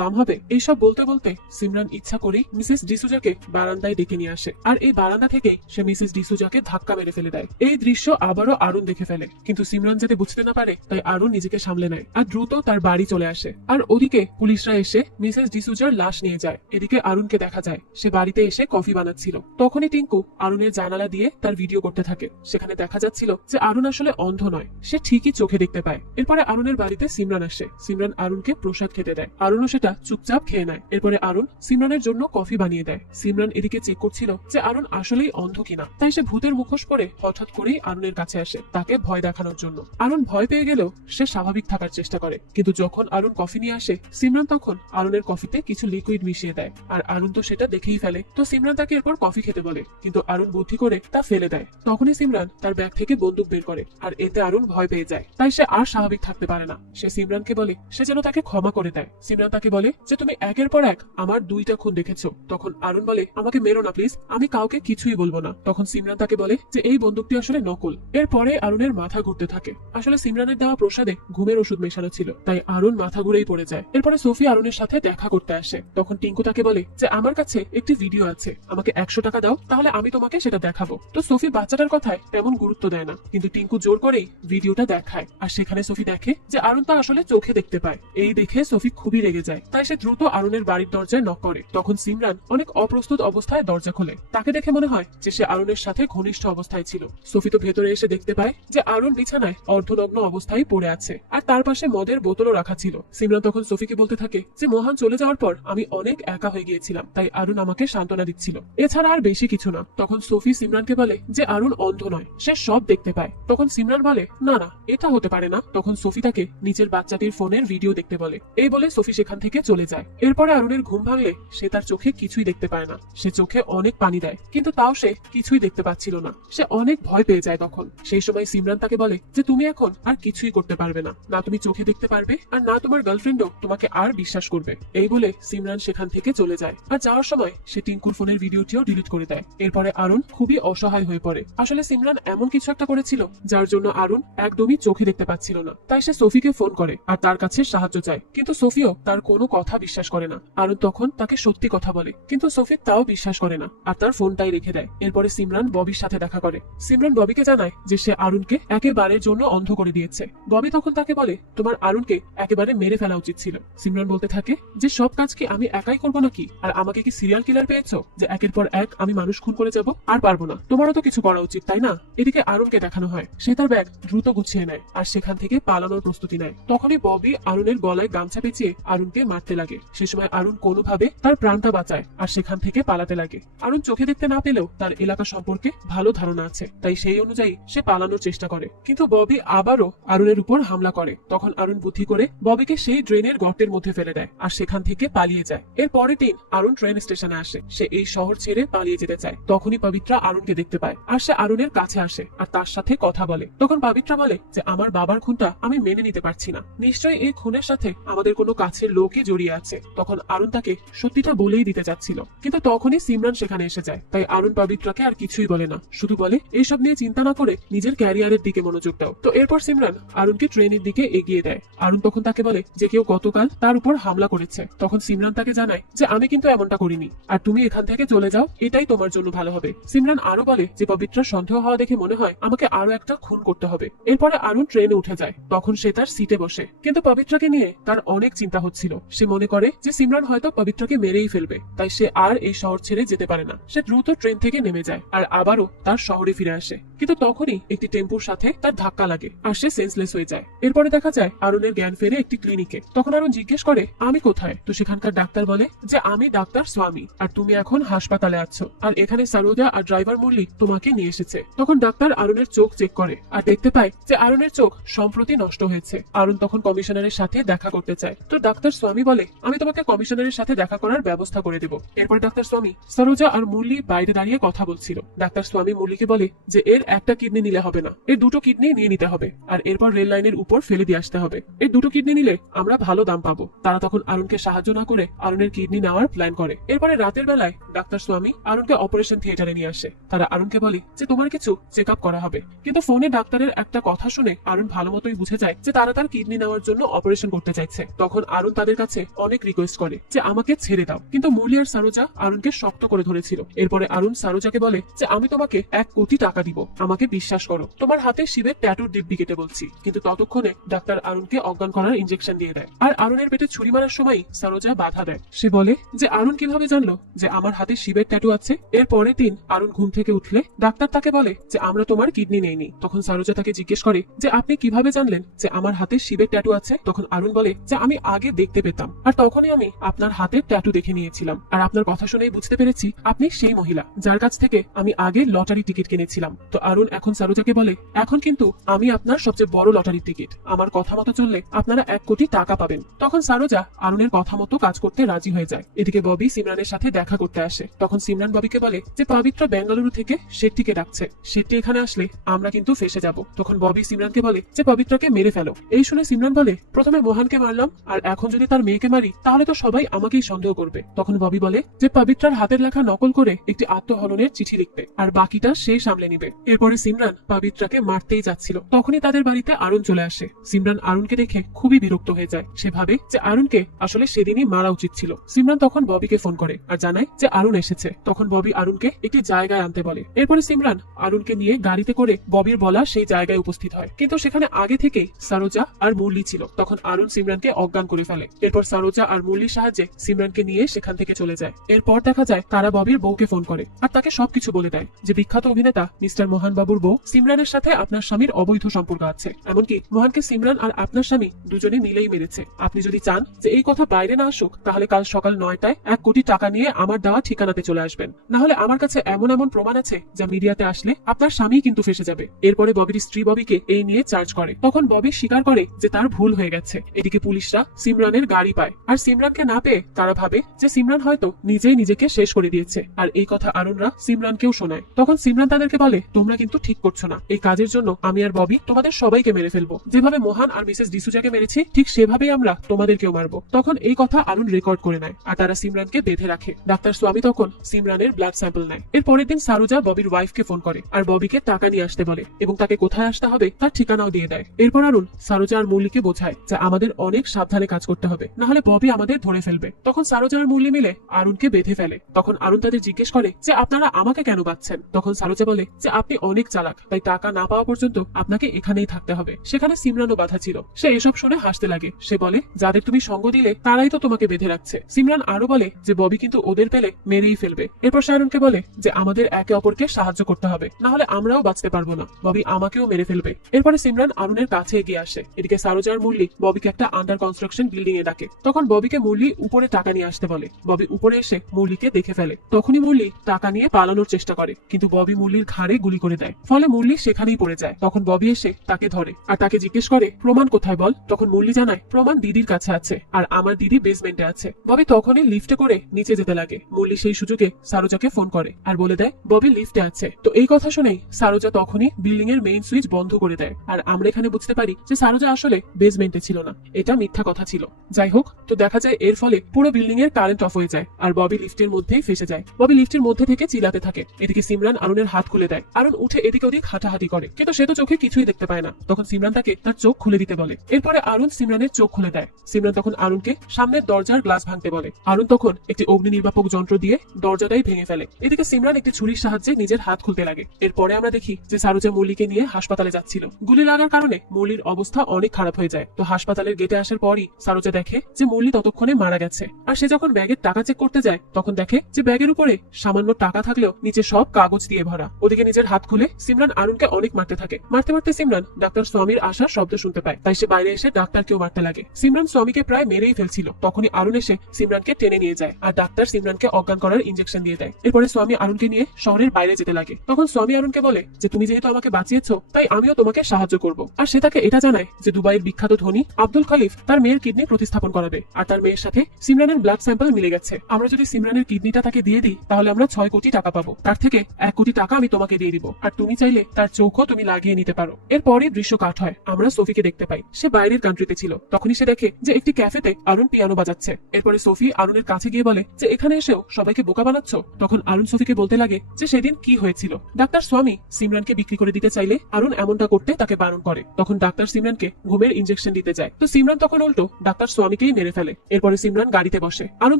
বাম হবে। এইসব বলতে বলতে সিমরান ইচ্ছা করেই মিসেস ডিসুজাকে বারান্দায় ডেকে নিয়ে আসে, আর এই বারান্দা থেকেই সে মিসেস ডিসুজাকে ধাক্কা মেরে ফেলে দেয়। এই দৃশ্য আবারও আরুণ দেখে ফেলে, কিন্তু সিমরান যাতে বুঝতে না পারে তাই আরুণ নিজেকে সামলে নেয় আর দ্রুত তার বাড়ি চলে আসে। আর ওদিকে পুলিশরা এসে মিসেস ডিসুজার লাশ নিয়ে যায়। এদিকে আরুণকে দেখা যায় সে বাড়িতে এসে কফি বানাচ্ছিল। তখনই টিঙ্কু আরুণের জানালা দিয়ে তার ভিডিও করতে থাকে। সেখানে দেখা যাচ্ছিল যে আরুণ আসলে অন্ধ নয়, সে ঠিকই চোখে দেখতে পায়। এরপরে আরুণের বাড়িতে সিমরান আসে। সিমরান আরুণকে প্রসাদ খেতে দেয়, আরুণও সেটা চুপচাপ খেয়ে নেয়। এরপরে আরুণ সিমরানের জন্য কফি বানিয়ে দেয়। সিমরান এদিকে চেক করছিল যে আরুণ আসলেই অন্ধ কিনা, তাই সে ভূতের মুখোশ পরে হঠাৎ করেই আরুণের কাছে আসে তাকে ভয় দেখানোর জন্য। আরুণ ভয় পেয়ে গেলেও সে স্বাভাবিক থাকার চেষ্টা করে, কিন্তু যখন আরুণ কফি নিয়ে আসে সিমরান তখন আরুণের কফিতে কিছু লিকুইড মিশিয়ে দেয়। আর আরুণ তো সেটা দেখেই ফেলে, তো সিমরান তাকে এরপর কফি খেতে বলে, কিন্তু আরুণ বুদ্ধি করে তা ফেলে দেয়। তখনই সিমরান তার ব্যাগ থেকে বন্দুক বের করে, আর এতে আরুণ ভয় পেয়ে যায়, তাই সে আর স্বাভাবিক থাকতে পারে না। সে সিমরানকে বলে সে যেন তাকে ক্ষমা করে দেয়। সিমরান তাকে বলে যে তুমি একের পর এক আমার 2টা খুন দেখেছো। তখন আরুণ বলে আমাকে মেরো না প্লিজ, আমি কাউকে কিছুই বলবো না। তখন সিমরান তাকে বলে যে এই বন্দুকটি আসলে নকল। এরপরে আরুণের মাথা ঘুরতে থাকে, আসলে সিমরানের দেওয়া প্রসাদে ঘুমের ওষুধ মেশানো ছিল, তাই আরুণ মাথা ঘুরেই পড়ে যায়। এরপরে সোফি আরুণের সাথে দেখা করতে আসে। তখন টিঙ্কু তাকে বলে যে আমার কাছে একটি ভিডিও আছে, আমাকে 100 টাকা দাও, তাহলে আমি তোমাকে সেটা দেখাবো। তো সোফি বাচ্চাটার কথায় তেমন গুরুত্ব দেয় না, কিন্তু টিঙ্কু জোর করেই ভিডিওটা দেখায়। আর সেখানে সোফি দেখে যে আরুণ তা আসলে চোখে দেখতে পায়। এই দেখে সোফি খুবই রেগে যায়, তাই সে দ্রুত আরুণের বাড়ির দরজায় নক করে। তখন সিমরান অনেক অপ্রস্তুত অবস্থায় দরজা খোলে। তাকে দেখে মনে হয় যে সে আরুণের সাথে ঘনিষ্ঠ অবস্থায় ছিল। সোফি তো ভেতরে এসে দেখতে পায় যে আরুণ বিছানায় অর্ধনগ্ন অবস্থায় পড়ে আছে, আর তার পাশে মদের বোতলও রাখা ছিল। সিমরান তখন সোফিকে বলতে থাকে যে মোহন চলে যাওয়ার পর আমি অনেক একা হয়ে গিয়েছিলাম, তাই আরুণ আমাকে সান্ত্বনা দিচ্ছিল, এছাড়া আর বেশি কিছু না। তখন সোফি সিমরানকে বলে যে আরুণ অন্ধ নয়, সে সব দেখতে পায়। তখন সিমরান বলে না না, এটা হতে পারে না। তখন সোফি তাকে নিজের বাচ্চাটির ফোনের ভিডিও দেখতে বলে। এই বলে সোফি সেখান থেকে চলে যায়। এরপরে আরুণের ঘুম ভাঙলে সে তার চোখে কিছুই দেখতে পায় না। সে চোখে অনেক পানি দেয়, কিন্তু তাও সে কিছুই দেখতে পাচ্ছিল না। সে অনেক ভয় পেয়ে যায়। তখন সেই সময় সিমরান তাকে বলে যে তুমি এখন আর কিছুই করতে পারবে না, না তুমি চোখে দেখতে পারবে আর না তোমার গার্লফ্রেন্ডও তোমাকে আর বিশ্বাস করবে। এই বলে সিমরান সেখান থেকে চলে যায়। আর যাওয়ার সময় সে টিঙ্কুর ফোনের ভিডিওটিও ডিলিট করে দেয়। এরপরে আরুণ খুবই অসহায় হয়ে পড়ে। আসলে সিমরান এমন কিছু একটা করেছিল যার জন্য আরুণ একদমই চোখে দেখতে পাচ্ছিল না, তাই সে সোফিকে ফোন করে আর তার কাছে সাহায্য চায়, কিন্তু সোফিও তার কোনো কথা বিশ্বাস করে না। আরুণ তখন তাকে সত্যি কথা বলে, কিন্তু সোফি তাও বিশ্বাস করে না আর তার ফোনটাই রেখে দেয়। এরপরে সিমরান ববির সাথে দেখা করে। সিমরান ববিকে জানায় যে সে আরুণকে একেবারের জন্য অন্ধ করে দিয়েছে। ববি তখন তাকে বলে তোমার আরুণকে একেবারে মেরে ফেলা উচিত ছিল। সিমরান বলতে থাকে যে সব কাজ কি আমি একাই করবো নাকি, আর আমাকে কি সিরিয়াল কিলার পেয়েছো যে একের পর এক আমি মানুষ খুন করে যাব? আর পারবো না, তোমারও তো কিছু করা উচিত তাই না। এদিকে আরুণকে দেখানো হয় সে তার ব্যাগ দ্রুত গুছিয়ে নেয় আর সেখান থেকে পালানোর প্রস্তুতি নেয়। তখনই ববি আরুণের গলায় গামছা পেঁচিয়ে আরুণকে মারতে লাগে। সে সময় আরুণ কোনোভাবে তার প্রাণটা বাঁচায় আর সেখান থেকে পালাতে লাগে। আরুণ চোখে দেখতে না পেলেও তার এলাকা সম্পর্কে ভালো ধারণা আছে, তাই সেই অনুযায়ী সে পালানোর চেষ্টা করে, কিন্তু ববি আবারও আরুণের উপর হামলা করে। তখন আরুণ বুদ্ধি করে ববিকে সেই ড্রেনের গর্তের মধ্যে ফেলে দেয় আর সেখান থেকে পালিয়ে যায়। এর পরের দিন আরুণ ট্রেন স্টেশনে আসে। সে এই শহর ছেড়ে পালিয়ে যেতে চায়। তখনই পবিত্রা আরুণকে দেখতে পায় আর সে আরুণের কাছে আসে আর তার সাথে কথা বলে। তখন পবিত্রা বলে যে আমার বাবার খুনটা আমি মেনে নিতে পারছি না, নিশ্চয়ই এই খুনের সাথে আমাদের কোনো কাছের লোকই জড়িয়ে আছে। তখন আরুণ তাকে সত্যিটা বলেই দিতে চাচ্ছিল, কিন্তু তখনই সিমরান সেখানে এসে যায়। তাই আরুণ পবিত্রাকে আর কিছুই বলে না, শুধু বলে এইসব নিয়ে চিন্তা না করে নিজের ক্যারিয়ারের দিকে মনোযোগ দাও। তো এরপর সিমরান আরুণকে ট্রেনের দিকে এগিয়ে দেয়। আরুণ তখন তাকে বলে যে কেউ গতকাল তার উপর হামলা করেছে। তখন সিমরান তাকে জানায় যে আমি কিন্তু এমনটা করিনি, আর তুমি এখান থেকে চলে যাও, এটাই তোমার জন্য ভালো হবে। সিমরান আরো বলে যে পবিত্রার সন্দেহ হওয়া দেখে মনে হয় আমাকে আরো একটা খুন করতে হবে। এরপরে আরুণ ট্রেনে উঠে যায়। তখন সে তার সিটে বসে, কিন্তু পবিত্রাকে নিয়ে তার অনেক চিন্তা হচ্ছিল। সে মনে করে যে সিমরান হয়তো পবিত্রাকে মেরেই ফেলবে, তাই সে আর এই শহর ছেড়ে যেতে পারে না। সে দ্রুত ট্রেন থেকে নেমে যায় আর আবারও তার শহরে ফিরে আসে, কিন্তু তখনই একটি টেম্পুর সাথে তার ধাক্কা লাগে আর সে সেন্সলেস হয়ে যায়। এরপরে দেখা যায় আরুণের জ্ঞান ফেরে একটি ক্লিনিকে। তখন আরুণ জিজ্ঞেস করে আমি কোথায়? তো সেখানকার ডাক্তার বলে যে আমি ডাক্তার স্বামী, আর তুমি এখন হাসপাতালে আছো, আর এখানে সারোজা আর ড্রাইভার মুরলি তোমাকে নিয়ে এসেছে। তখন ডাক্তার আরুণের চোখ চেক করে আর দেখতে পায় যে আরুণের চোখ সম্পূর্ণ সম্প্রতি নষ্ট হয়েছে। অরুণ তখন কমিশনারের সাথে দেখা করতে চায়। তো ডাক্তার স্বামী বলে, আমি তোমাকে কমিশনারের সাথে দেখা করার ব্যবস্থা করে দেব। এরপর ডাক্তার স্বামী সরোজা আর মুরলি বাইরে দাঁড়িয়ে কথা বলছিল। ডাক্তার স্বামী মুরলিকে বলে যে এর একটা কিডনি নিলে হবে না, এর দুটো কিডনি নিয়ে নিতে হবে, আর এরপর রেল লাইনের উপর ফেলে দিয়ে আসতে হবে। এর দুটো কিডনি নিলে আমরা ভালো দাম পাবো। তারা তখন অরুণকে সাহায্য না করে অরুণের কিডনি নেওয়ার প্ল্যান করে। এরপরে রাতের বেলায় ডাক্তার স্বামী অরুণকে অপারেশন থিয়েটারে নিয়ে আসে। তারা অরুণকে বলে যে তোমার কিছু চেক আপ করা হবে। কিন্তু ফোনে ডাক্তারের একটা কথা শুনে অরুণ ভালো মতোই বুঝে যায় যে তারা তার কিডনি নেওয়ার জন্য অপারেশন করতে চাইছে। তখন অরুণ তাদের কাছে অনেক রিকোয়েস্ট করে যে আমাকে ছেড়ে দাও, কিন্তু মুরলি আর সরোজা অরুণকে শক্ত করে ধরেছিল। এরপরে অরুণ সরোজাকে বলে যে আমি তোমাকে 1 কোটি টাকা দিব, আমাকে বিশ্বাস করো, তোমার হাতে শিবের ট্যাটুর দিব্যি কেটে বলছি। কিন্তু ততক্ষণে ডাক্তার অরুণকে অজ্ঞান করার ইনজেকশন দিয়ে দেয়। আর অরুণের পেটে ছুরি মারার সময় সরোজা বাধা দেয়। সে বলে যে অরুণ কিভাবে জানলো যে আমার হাতে শিবের ট্যাটু আছে। এর পরের দিন অরুণ ঘুম থেকে উঠলে ডাক্তার তাকে বলে যে আমরা তোমার কিডনি নেইনি। তখন সরোজা তাকে জিজ্ঞেস করে যে আপনি কিভাবে জানলেন যে আমার হাতে শিবের ট্যাটু আছে। তখন অরুণ বলে যে আমি আগে দেখতে পেতাম, আর তখনই আমি আপনার হাতের ট্যাটু দেখে নিয়েছিলাম, আর আপনার কথা শুনেই বুঝতে পেরেছি আপনি সেই মহিলা যার কাছ থেকে আমি আগে লটারি টিকিট কিনেছিলাম। তো অরুণ এখন সরোজাকে বলে এখন কিন্তু আমি আপনার সবচেয়ে বড় লটারির টিকিট, আমার কথা মতো চললে আপনারা 1 কোটি টাকা পাবেন। তখন সরোজা অরুণের কথা মতো কাজ করতে রাজি হয়ে যায়। এদিকে ববি সিমরানের সাথে দেখা করতে আসে। তখন সিমরান ববিকে বলে যে পবিত্র বেঙ্গালুরু থেকে শেট্টিকে ডাকছে, শেট্টি এখানে আসলে আমরা কিন্তু ফেসে যাব। তখন ববি সিমরানকে বলে যে পবিত্রকে মেরে ফেলো। এই শুনে সিমরান বলে প্রথমে মোহনকে মারলাম, আর এখন যদি তার মেয়েকে মারি তাহলে তো সবাই আমাকেই সন্দেহ করবে। তখন ববি বলে যে পবিত্রার হাতের লেখা নকল করে একটি আত্মহননের চিঠি লিখবে, আর বাকিটা সে সামলে নিবে। এরপরে সিমরান পবিত্রাকে মারতেই যাচ্ছিল, তখনই তাদের বাড়িতে অরুণ চলে আসে। সিমরান অরুণকে দেখে খুবই বিরক্ত হয়ে যায়। সে ভাবে যে অরুণকে আসলে সেদিনই মারা উচিত ছিল। সিমরান তখন ববিকে ফোন করে আর জানায় যে অরুণ এসেছে। তখন ববি অরুণকে একটি জায়গায় আনতে বলে। এরপরে সিমরান অরুণকে নিয়ে গাড়িতে করে ববির বলা সেই জায়গায় উপস্থিত হয়, কিন্তু সেখানে আগে থেকেই সরোজা আর মুরলি ছিল। তখন অরুণ সিমরানকে অজ্ঞান করে ফেলে। এরপর সরোজা আর মুরলির সাহায্যে সিমরানকে নিয়ে সেখান থেকে চলে যায়। এরপর দেখা যায় তারা ববির বউকে ফোন করে আর তাকে সবকিছু বলে দেয় যে বিখ্যাত অভিনেতা মিস্টার মোহন বাবুর বউ সিমরানের সাথে আপনার স্বামীর অবৈধ সম্পর্ক আছে, এমনকি মোহনকে সিমরান আর আপনার স্বামী দুজনে মিলেই মেরেছে। আপনি যদি চান যে এই কথা বাইরে না আসুক তাহলে কাল সকাল 9টায় 1 কোটি টাকা নিয়ে আমার দেওয়া ঠিকানাতে চলে আসবেন, না হলে আমার কাছে এমন এমন প্রমাণ আছে যা মিডিয়াতে আসলে আপনার স্বামী কিন্তু ফেসে যাবে। এরপরে ববির স্ত্রী ববিকে এই নিয়ে চার্জ করে। তখন ববি স্বীকার করে যে তার ভুল হয়ে গেছে। এদিকে পুলিশরা সিমরানের গাড়ি পায়, আর সিমরানকে না পেয়ে তারা ভাবে যে সিমরান হয়তো নিজেই নিজেকে শেষ করে দিয়েছে। আর এই কথা অরুণরা সিমরানকেও শোনায়। তখন সিমরান তাদেরকে বলে তোমরা কিন্তু ঠিক করছো না, এই কাজের জন্য আমি আর ববি তোমাদের সবাইকে মেরে ফেলবো। যেভাবে মোহন আর মিসেস ডিসুজাকে মেরেছি ঠিক সেভাবেই আমরা তোমাদেরকেও মারবো। তখন এই কথা অরুণ রেকর্ড করে নেয় আর তারা সিমরানকে বেঁধে রাখে। ডাক্তার স্বামী তখন সিমরানের ব্লাড স্যাম্পল নেয়। এর পরের দিন সারোজা ববির ওয়াইফকে ফোন করে আর ববিকে টাকা নিয়ে আসতে বলে এবং তাকে কোথায় আসতে হবে তার ঠিকানাও দিয়ে দেয়। এরপর অরুণ সারোজা আর মুরলিকে বোঝায় যে আমাদের অনেক সাবধানে কাজ করতে হবে, না হলে ববি আমাদের ধরে ফেলবে। তখন সারোজা আর মুরলি মিলে অরুণকে বেঁধে ফেলে। তখন অরুণ তাদের জিজ্ঞেস করে যে আপনারা আমাকে কেন বাঁধছেন। তখন সারোজা বলে যে আপনি অনেক চালাক, তাই টাকা না পাওয়া পর্যন্ত আপনাকে এখানেই থাকতে হবে। সেখানে সিমরানও বাধা ছিল। সে এসব শুনে হাসতে লাগে। সে বলে যাদের তুমি সঙ্গ দিলে তারাই তো তোমাকে বেঁধে রাখছে। সিমরান আরো বলে যে ববি কিন্তু ওদের পেলে মেরেই ফেলবে। এরপর সে অরুণকে বলে যে আমাদের একে অপরকে সাহায্য করতে হবে, না হলে আমরাও বাঁচতে পারবো না, ববি আমাকেও মেরে ফেলবে। এরপরে সিমরান অরুণের কাছে এগিয়ে আসে। এদিকে সারোজা আর মুরলি ববিকে একটা আন্ডার কনস্ট্রাকশন বিল্ডিং এ ডাকে। তখন ববিকে মুরলি উপরে টাকা নিয়ে আসতে বলে। ববি উপরে এসে মুরলিকে দেখে ফেলে। তখনই মুরলি টাকা নিয়ে পালানোর চেষ্টা করে, কিন্তু ববি মুরলির ঘাড়ে গুলি করে দেয়। ফলে মুরলি সেখানেই পড়ে যায়। তখন ববি এসে তাকে ধরে আর তাকে জিজ্ঞেস করে প্রমাণ কোথায় বল। তখন মুরলি জানায় প্রমাণ দিদির কাছে আছে, আর আমার দিদি বেসমেন্টে আছে। ববি তখনই লিফটে করে নিচে যেতে লাগে। মুরলি সেই সুযোগে সারোজাকে ফোন করে আর বলে দেয় ববি লিফটে আছে। তো এই কথা শুনেই সারোজা তখনই বিল্ডিং এর মেইন সুইচ বন্ধ করে দেয়। আর আমরা এখানে বুঝতে পারি যে সারোজা আসলে বেসমেন্টে ছিল না, এটা মিথ্যা কথা ছিল। যাই হোক, তো দেখা যায় এর ফলে পুরো বিল্ডিং এর কারেন্ট অফ হয়ে যায় আর ববি লিফটের মধ্যেই ফেসে যায়। ববি লিফটের মধ্যে থেকে চিল্লাতে থাকে। এদিকে সিমরান অরুণের হাত খুলে দেয়। অরুণ উঠে এদিকে ওদিক হাঁটাহাঁটি করে, কিন্তু সে তো চোখে কিছুই দেখতে পায় না। তখন সিমরান তাকে তার চোখ খুলে দিতে বলে। এরপরে অরুণ সিমরানের চোখ খুলে দেয়। সিমরান তখন অরুণকে সামনের দরজার গ্লাস ভাঙতে বলে। অরুণ তখন একটি অগ্নি নির্বাপক যন্ত্র দিয়ে দরজাটাই ভেঙে ফেলে। এদিকে সিমরান একটি ছুরির সাহায্যে নিজের হাত খুলতে লাগে। এরপরে আমরা দেখি যে সারোজা মুরলিকে নিয়ে হাসপাতালে যাচ্ছিল। গুলি লাগার কারণে মুরলির অবস্থা অনেক খারাপ হয়ে যায়। তো হাসপাতালের গেটে আসার পরই সারোজা দেখে যে মুরলি ততক্ষণে মারা গেছে। আর সে যখন ব্যাগের টাকা চেক করতে যায় তখন দেখে যে ব্যাগের উপরে সামান্য টাকা থাকলেও নিচে সব কাগজ দিয়ে ভরা। ওদিকে নিজের হাত খুলে সিমরান অরুণকে অনেক মারতে থাকে। মারতে মারতে সিমরান ডাক্তার স্বামীর আসার শব্দ শুনতে পায়, তাই সে বাইরে এসে ডাক্তারকেও মারতে লাগে। সিমরান স্বামীকে প্রায় মেরেই ফেলছিল। তখনই অরুণ এসে সিমরানকে টেনে নিয়ে যায় আর ডাক্তার সিমরানকে অজ্ঞান করার ইনজেকশন দিয়ে দেয়। এরপরে স্বামী অরুণকে নিয়ে শহরের বাইরে যেতে লাগে। তখন স্বামী অরুণকে বলে যে তুমি যেহেতু আমাকে বাঁচিয়েছো তাই আমিও তোমাকে সাহায্য করব, আর সে তাকে এটা জানায় যে দুবাইয়ের বিখ্যাত ধনী আব্দুল খলিফ তার মেয়ের কিডনি প্রতিস্থাপন করাবে, আর তার মেয়ের সাথে সিমরানের ব্লাড স্যাম্পল মিলে গেছে। আমরা যদি সিমরানের কিডনিটা তাকে দিয়ে দিই তাহলে আমরা 6 কোটি টাকা পাবো, তার থেকে 1 কোটি টাকা আমি তোমাকে দিয়ে দিব, আর তুমি চাইলে তার চোখও তুমি লাগিয়ে নিতে পারো। এরপরই দৃশ্য কাট হয়, আমরা সোফিকে দেখতে পাই। সে বাইরের কান্ট্রিতে ছিল, তখনই সে দেখে যে একটি ক্যাফেতে আরুন পিয়ানো বাজাচ্ছে। এরপরে সোফি আরুনের কাছে গিয়ে বলে যে এখানে এসেও সবাইকে বোকা বানাচ্ছ। তখন আরুন সোফিকে বলতে লাগে যে সেদিন কি হয়েছিল। ডাক্তার স্বামী সিমরানকে বিক্রি করে দিতে চাইলে আরুন এমনটা করতে তাকে বারণ করে। তখন ডাক্তার সিমরানকে ঘুমের ইনজেকশন দিতে যায়, তো সিমরান তখন উল্টো ডাক্তার স্বামীকেই মেরে ফেলে। এরপরে সিমরান গাড়িতে বসে। আরুন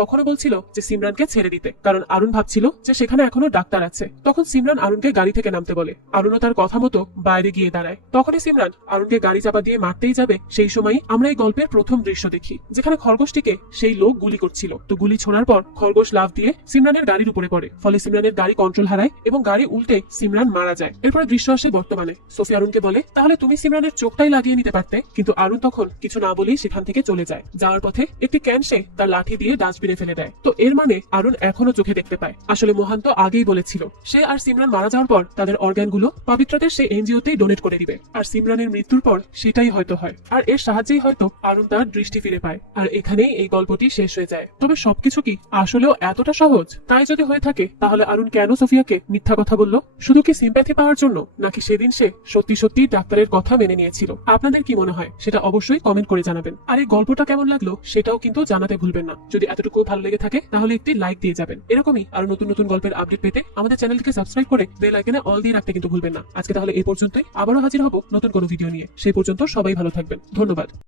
তখনও বলছিল যে সিমরানকে ছেড়ে দিতে, কারণ আরুন ভাবছিল যে সেখানে এখনো ডাক্তার আছে। তখন সিমরান আরুনকে গাড়ি থেকে নামতে বলে। আরুনও তার কথা মতো বাইরে গিয়ে দাঁড়ায়। তখনই সিমরান আরুনকে গাড়ি চাপা দিয়ে মারতেই যাবে, সেই সময়ই আমরা এই গল্পের প্রথম দৃশ্য দেখি, যেখানে খরগোশটিকে সেই লোক গুলি করছিল। তো গুলি ছোড়ার পর খরগোশ লাফ দিয়ে সিমরানের গাড়ির উপরে পড়ে, ফলে সিমরানের গাড়ি কন্ট্রোল হারায় এবং গাড়ি উল্টে সিমরান মারা যায়। এরপরে দৃশ্য আসে বর্তমানে। সোফি আরুনকে বলে তাহলে তুমি সিমরানের চোখটাই লাগিয়ে নিতে পারতে, কিন্তু আরুন তখন কিছু না বলেই সেখান থেকে চলে যায়। যাওয়ার পথে একটি ক্যান সে তার লাঠি দিয়ে ডাস্টবিনে ফেলে দেয়। তো এর মানে আরুন এখনো চোখে দেখতে পায়। আসলে মোহান তো আগেই বলেছিল সে আর সিমরান মারা যাওয়ার পর তাদের অর্গানগুলো পবিত্রদের সেই এনজিওতেই ডোনেট করে দিবে, আর সিমরানের মৃত্যুর পর সেটাই হয়তো হয়, আর এর সাহায্যেই হয়তো আরুন তার দৃষ্টি ফিরে পায়। আর এখানেই এই গল্পটি শেষ হয়ে যায়। তবে সবকিছু কি আসলেও এতটা সহজ? তাই যদি হয়ে থাকে তাহলে আরুন কেন সোফিয়াকে মিথ্যা কথা বলল? শুধু কি সিম্প্যাথি পাওয়ার জন্য, নাকি সেদিন সে সত্যি সত্যি ডাক্তারের কথা মেনে নিয়েছিল? আপনাদের কি মনে হয় সেটা অবশ্যই কমেন্ট করে জানাবেন। আর এই গল্পটা কেমন লাগলো সেটাও কিন্তু জানাতে ভুলবেন না। যদি এতটুকু ভালো লেগে থাকে তাহলে একটি লাইক দিয়ে যাবেন। এরকমই আরো নতুন নতুন গল্পের আপডেট পেতে আমাদের চ্যানেলটিকে সাবস্ক্রাইব করে বেল আইকনে অল দিয়ে রাখতে কিন্তু ভুলবেন না। আজকে তাহলে এই পর্যন্তই, আবারও হাজির হব নতুন কোনো ভিডিও নিয়ে। সেই পর্যন্ত সবাই ভালো থাকবেন। ধন্যবাদ।